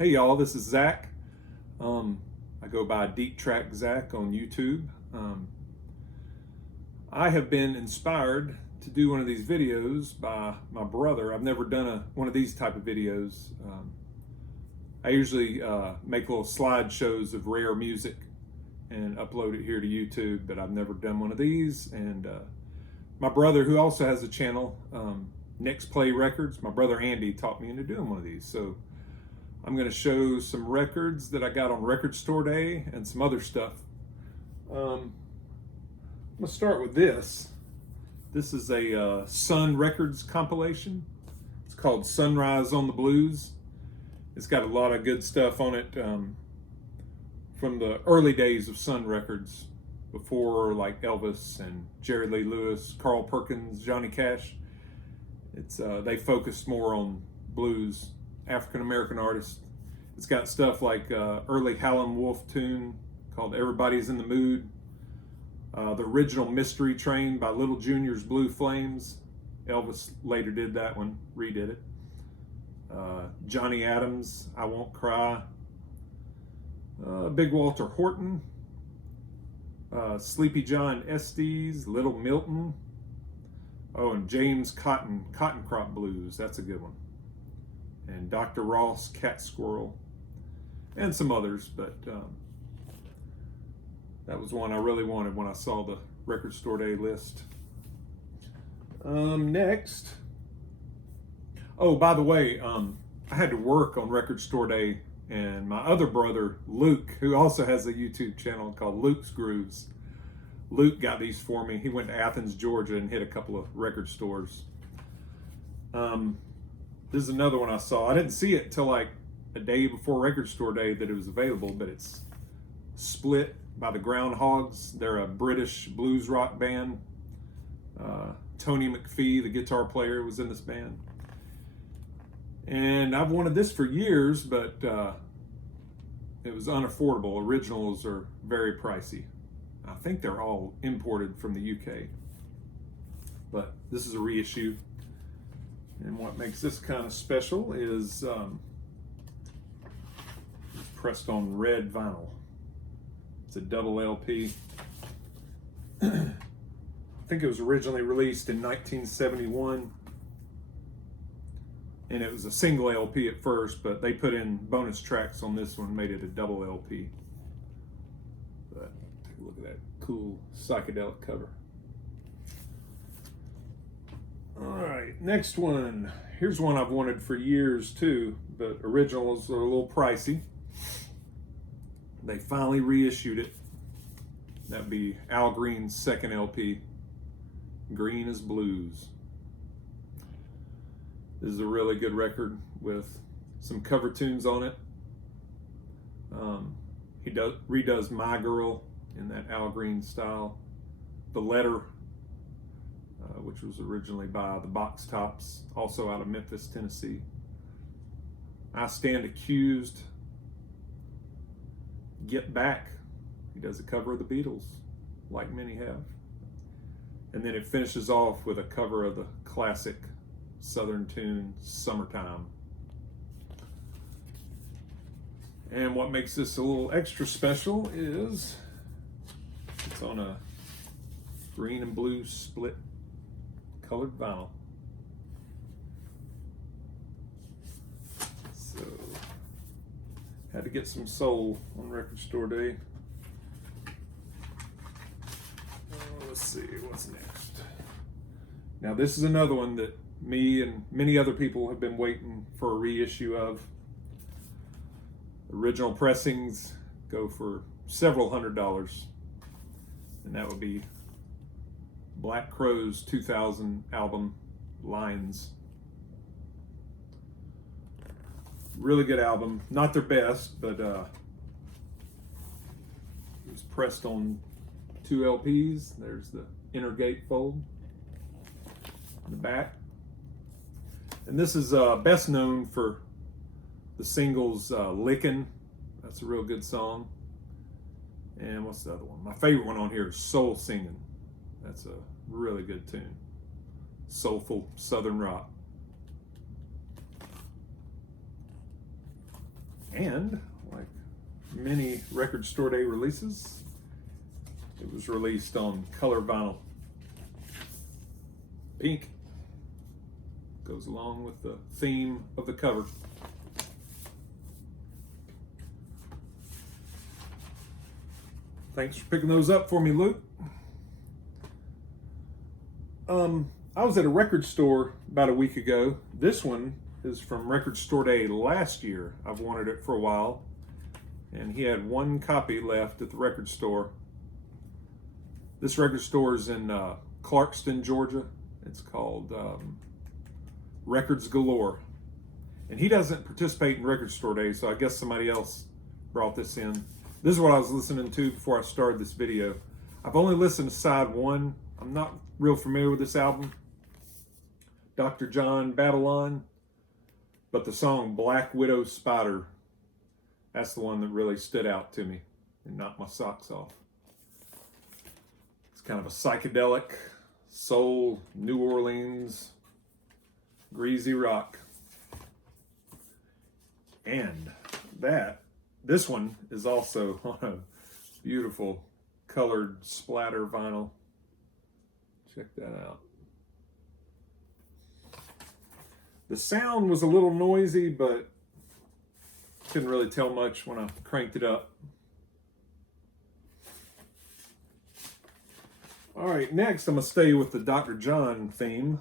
Hey y'all, this is Zach. I go by Deep Track Zach on YouTube. I have been inspired to do one of these videos by my brother. I've never done one of these type of videos. I usually make little slideshows of rare music and upload it here to YouTube, but I've never done one of these. And my brother, who also has a channel, Next Play Records, my brother Andy taught me into doing one of these. So I'm going to show some records that I got on Record Store Day and some other stuff. I'm going to start with this. This is a Sun Records compilation. It's called Sunrise on the Blues. It's got a lot of good stuff on it from the early days of Sun Records, before like Elvis and Jerry Lee Lewis, Carl Perkins, Johnny Cash. They focused more on blues, African American artists. It's got stuff like early Howlin' Wolf tune called Everybody's in the Mood. The original Mystery Train by Little Junior's Blue Flames. Elvis later did that one, redid it. Johnny Adams, I Won't Cry. Big Walter Horton. Sleepy John Estes, Little Milton. Oh, and James Cotton Crop Blues, that's a good one. And Dr. Ross, Cat Squirrel, and some others, but that was one I really wanted when I saw the Record Store Day list. Next, oh, by the way, I had to work on Record Store Day, and my other brother, Luke, who also has a YouTube channel called Luke's Grooves, Luke got these for me. He went to Athens, Georgia, and hit a couple of record stores. This is another one I saw. I didn't see it till like a day before Record Store Day that it was available, but it's Split by the Groundhogs. They're a British blues rock band. Tony McPhee, the guitar player, was in this band. And I've wanted this for years, but it was unaffordable. Originals are very pricey. I think they're all imported from the UK. But this is a reissue. And what makes this kind of special is it's pressed on red vinyl. It's a double LP. I think it was originally released in 1971. And it was a single LP at first, but they put in bonus tracks on this one, made it a double LP. But take a look at that cool psychedelic cover. All right, next one. Here's one I've wanted for years too, but originals are a little pricey. They finally reissued it. That'd be Al Green's second LP, Green is Blues. This is a really good record with some cover tunes on it. He redoes My Girl in that Al Green style. The Letter, which was originally by the Box Tops, also out of Memphis, Tennessee. I Stand Accused. Get Back. He does a cover of the Beatles, like many have. And then it finishes off with a cover of the classic Southern tune, Summertime. And what makes this a little extra special is it's on a green and blue split colored vinyl. So, had to get some soul on Record Store Day. Let's see, what's next? Now this is another one that me and many other people have been waiting for a reissue of. Original pressings go for several $100s, and that would be Black Crowes' 2000 album, Lines. Really good album. Not their best, but it was pressed on 2 LPs. There's the inner gatefold in the back. And this is best known for the singles Lickin'. That's a real good song. And what's the other one? My favorite one on here is Soul Singin'. That's a really good tune. Soulful Southern rock. And like many record store day releases, it was released on color vinyl. Pink goes along with the theme of the cover. Thanks for picking those up for me, Luke. I was at a record store about a week ago. This one is from Record Store Day last year. I've wanted it for a while, and he had one copy left at the record store. This record store is in Clarkston, Georgia. It's called Records Galore. And he doesn't participate in Record Store Day, so I guess somebody else brought this in. This is what I was listening to before I started this video. I've only listened to side one. I'm not real familiar with this album, Dr. John Babylon, but the song Black Widow Spider, that's the one that really stood out to me and knocked my socks off. It's kind of a psychedelic, soul, New Orleans, greasy rock. And this one is also on a beautiful colored splatter vinyl. Check that out. The sound was a little noisy, but couldn't really tell much when I cranked it up. All right, next I'm gonna stay with the Dr. John theme.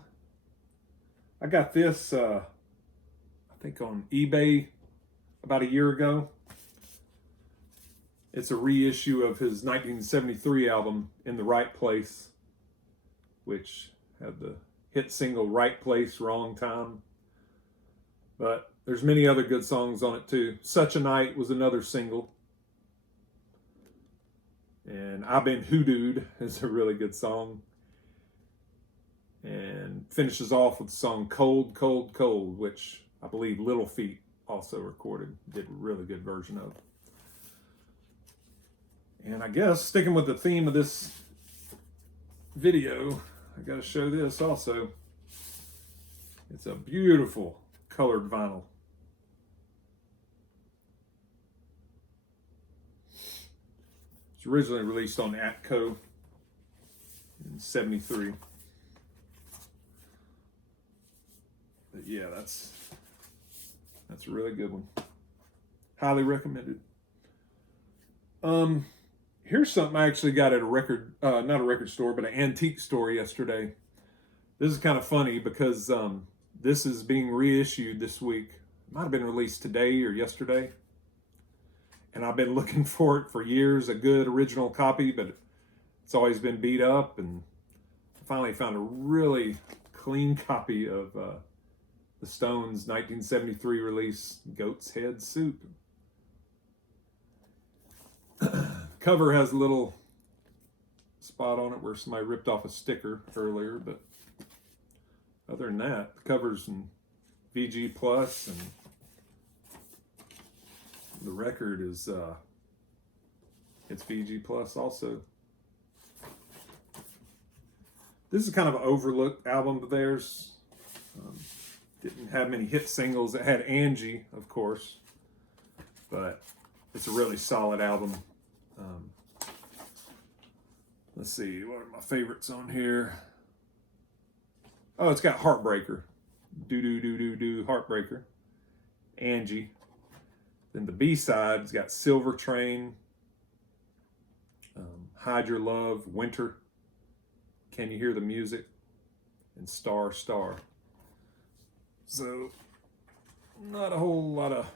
I got this, I think on eBay about a year ago. It's a reissue of his 1973 album, In the Right Place, which had the hit single Right Place, Wrong Time. But there's many other good songs on it too. Such a Night was another single. And I've Been Hoodooed is a really good song. And finishes off with the song Cold, Cold, Cold, which I believe Little Feat also recorded, did a really good version of. And I guess sticking with the theme of this video, I gotta show this also. It's a beautiful colored vinyl. It's originally released on Atco in '73. But yeah, that's a really good one. Highly recommended. Here's something I actually got at a record, not a record store, but an antique store yesterday. This is kind of funny because this is being reissued this week. It might have been released today or yesterday. And I've been looking for it for years, a good original copy, but it's always been beat up. And I finally found a really clean copy of the Stones' 1973 release, Goat's Head Soup. Cover has a little spot on it where somebody ripped off a sticker earlier, but other than that, the cover's in VG Plus, and the record is it's VG Plus also. This is kind of an overlooked album of theirs. Didn't have many hit singles. It had Angie, of course, but it's a really solid album. Let's see, what are my favorites on here? Oh, it's got Heartbreaker. Do, Heartbreaker. Angie. Then the B-side's got Silver Train, Hide Your Love, Winter, Can You Hear the Music, and Star, Star. So, not a whole lot of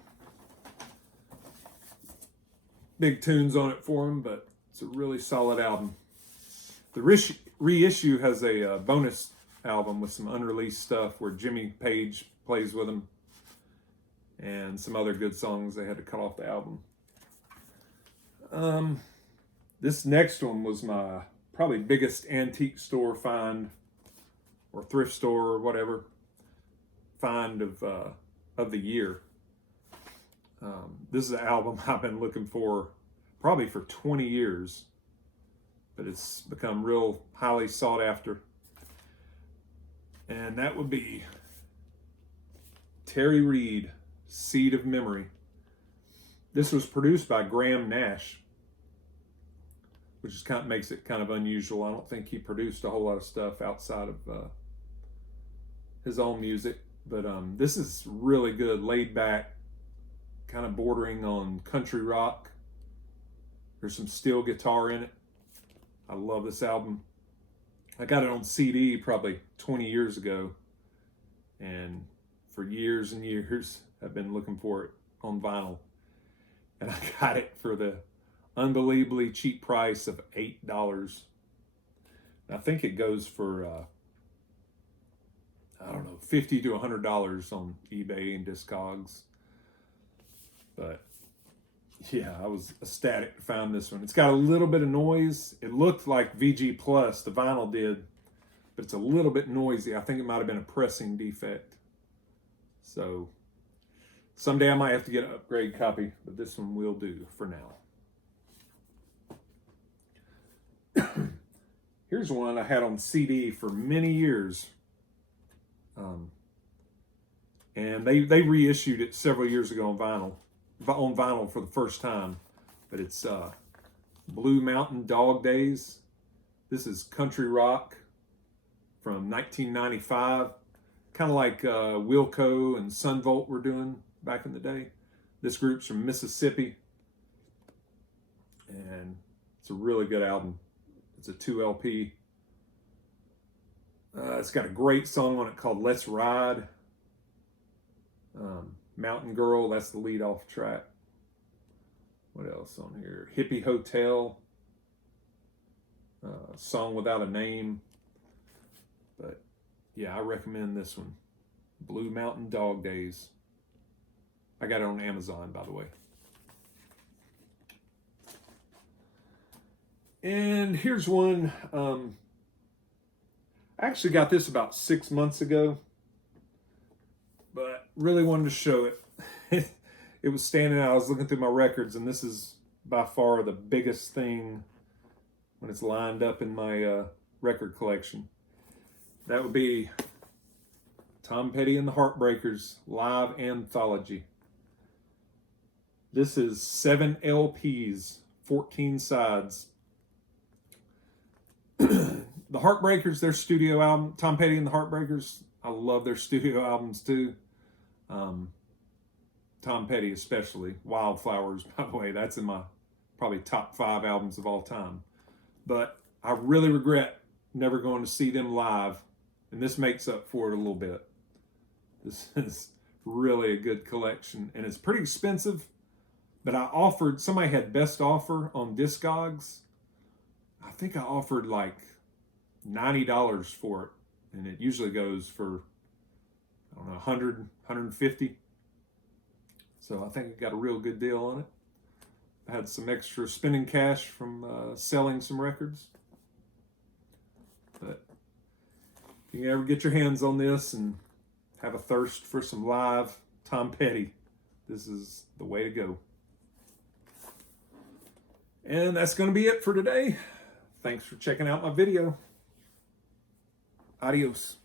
big tunes on it for him, but it's a really solid album. The reissue has a bonus album with some unreleased stuff where Jimmy Page plays with him and some other good songs they had to cut off the album. This next one was my probably biggest antique store find, or thrift store or whatever, find of the year. This is an album I've been looking for probably for 20 years, but it's become real highly sought after. And that would be Terry Reid, Seed of Memory. This was produced by Graham Nash, which is makes it kind of unusual. I don't think he produced a whole lot of stuff outside of his own music, but this is really good, laid back, kind of bordering on country rock. There's some steel guitar in it. I love this album. I got it on CD probably 20 years ago, and for years and years I've been looking for it on vinyl, and I got it for the unbelievably cheap price of $8. I think it goes for I don't know, $50 to $100 on eBay and Discogs. But yeah, I was ecstatic to find this one. It's got a little bit of noise. It looked like VG Plus, the vinyl did, but it's a little bit noisy. I think it might have been a pressing defect. So someday I might have to get an upgrade copy, but this one will do for now. Here's one I had on CD for many years. And they reissued it several years ago on vinyl for the first time. But it's Blue Mountain Dog Days. This is country rock from 1995. Kind of like Wilco and Sunvolt were doing back in the day. This group's from Mississippi. And it's a really good album. It's a 2 LP. It's got a great song on it called Let's Ride. Mountain Girl, that's the lead off track. What else on here? Hippie Hotel. Song Without a Name. But yeah, I recommend this one. Blue Mountain Dog Days. I got it on Amazon, by the way. And here's one. I actually got this about 6 months ago, but really wanted to show it. It was standing out. I was looking through my records, and this is by far the biggest thing when it's lined up in my record collection. That would be Tom Petty and the Heartbreakers Live Anthology. This is 7 LPs, 14 sides. The Heartbreakers, their studio album, Tom Petty and the Heartbreakers, I love their studio albums too. Tom Petty especially. Wildflowers, by the way, that's in my probably top 5 albums of all time. But I really regret never going to see them live, and this makes up for it a little bit. This is really a good collection, and it's pretty expensive, but somebody had best offer on Discogs. I think I offered like $90 for it, and it usually goes for, I don't know, 100, 150. So I think I got a real good deal on it. I had some extra spending cash from selling some records. But if you ever get your hands on this and have a thirst for some live Tom Petty, this is the way to go. And that's going to be it for today. Thanks for checking out my video. Adios.